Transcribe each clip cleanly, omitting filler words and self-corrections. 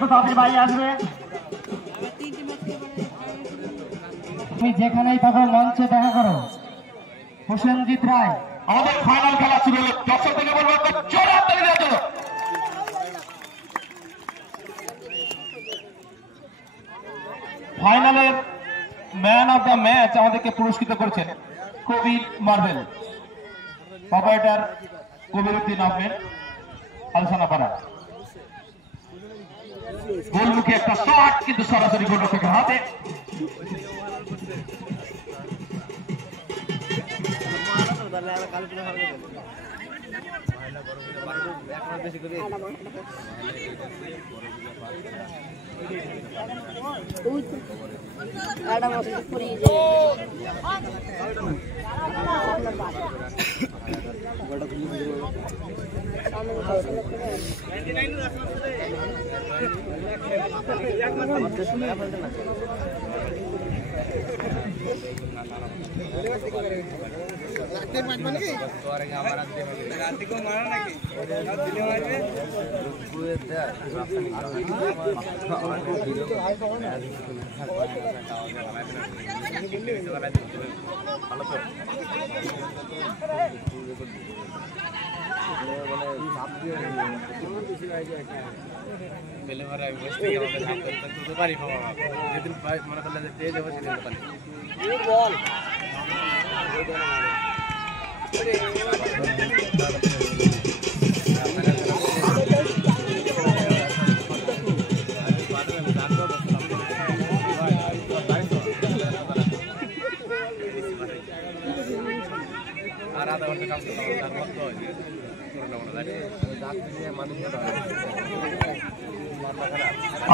একটু তাদের বাইরে আসবে। তুমি যেখানেই থাকো মঞ্চে দেখা করো। হোসেনজিৎ রায়। আমাদের ফাইনাল খেলা শুরু হলো। দর্শক থেকে বলবো জোরে হাততালি দেওয়ার জন্য। ফাইনালের ম্যান অফ দ্য ম্যাচ আমাদেরকে পুরস্কৃত করেছেন কবির মার্বেল, অপারেটর কবিরউদ্দিন আহমেদ, আলোচনাপাড়া। গোলমুখে একটা শট, কিন্তু সরাসরি গোলরক্ষকের হাতে।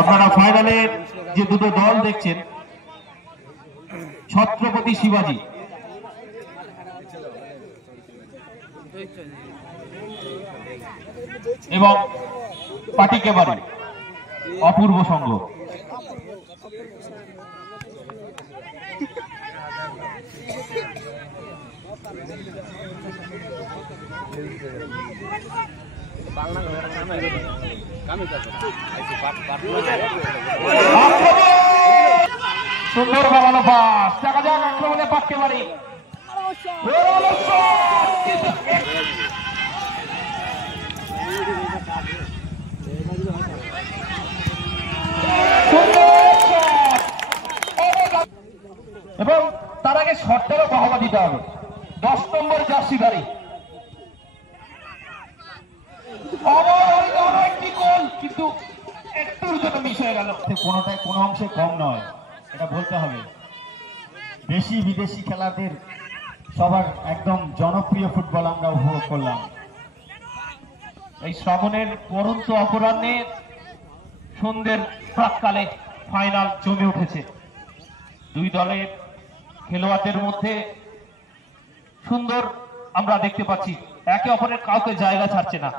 আপনারা ফাইনালের যে দুটো দল দেখছেন, ছত্রপতি শিবাজি এবং পাটিকেবাড়ি অপূর্ব সংঘ। সুন্দর বানানো পাস, দেখা যাক আক্রমণে পাটিকেবাড়ি। এবং তার আগে শটটারও বাহবা দিতে হবে। 10 নম্বর জার্সিধারী কিন্তু একটুর জন্য মিস হয়ে গেল। কোনোটাই কোনো অংশে কম নয়, এটা বলতে হবে। দেশি বিদেশি খেলাদের সবার একদম জনপ্রিয় ফুটবল আমরা উপভোগ করলাম। এই শ্রাবণের পরন্ত অপরাহ্নে সন্ধ্যের প্রাককালে ফাইনাল জমে উঠেছে। দুই দলের খেলোয়াড়দের মধ্যে সুন্দর আমরা দেখতে পাচ্ছি, একে অপরের কাউকে জায়গা ছাড়ছে না।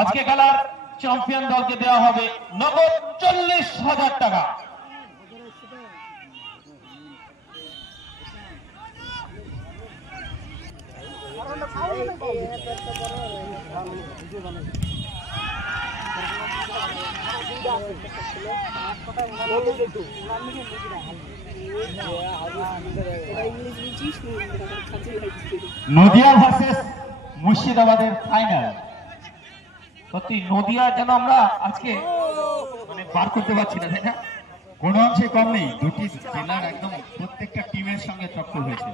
আজকে খেলার চ্যাম্পিয়ন দলকে দেওয়া হবে নগদ 40,000 টাকা। নদিয়া ভার্সেস মুর্শিদাবাদের ফাইনাল। সত্যি নদিয়া যেন আমরা আজকে মানে বার করতে পারছি না, তাই না? কোনো অংশে কম নেই। দুটি জেলার একদম প্রত্যেকটা টিমের সঙ্গে টক্কর হয়েছে।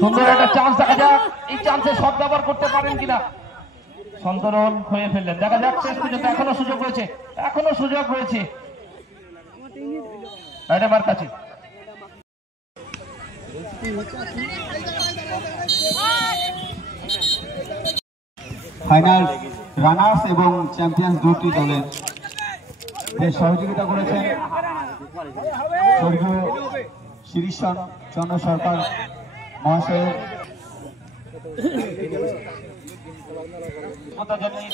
সুন্দর একটা চান্স, দেখা যাক এই চান্সে শট ব্যবহার করতে পারেন কিনা। সন্তরণ হয়ে ফেললেন, দেখা যাক শেষ পর্যন্ত এখনো সুযোগ রয়েছে, এখনো সুযোগ রয়েছে আমার কাছে। ফাইনাল রানার্স এবং চ্যাম্পিয়ন্স দুটি দলের সহযোগিতা করেছেন স্বর্গীয় শিরিষণ চন্দ্র সরকার মহাশয়ের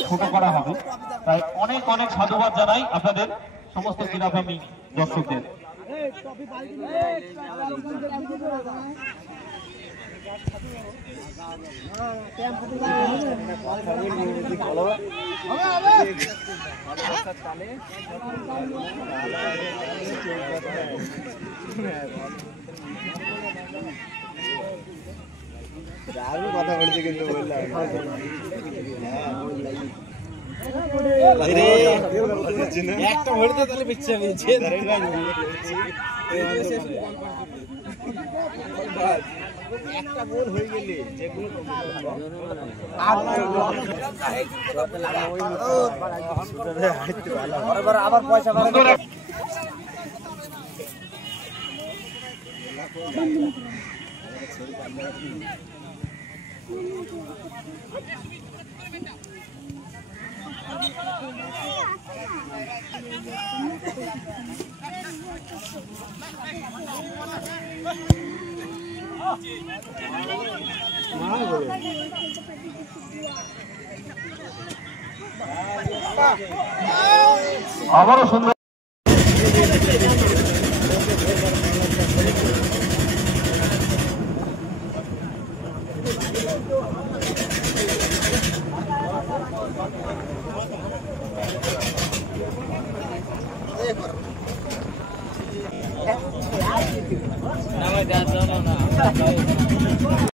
ছোট করা হবে, তাই অনেক অনেক সাধুবাদ জানাই আপনাদের সমস্ত ক্রীড়াপ্রেমী দর্শকদের। কথা বলছি কিন্তু একটা ভরিতে তাহলে পিচ্ছে আমি একটা গোল হয়ে গেলে যে কোনো আবার পয়সা আবারও সুন্দর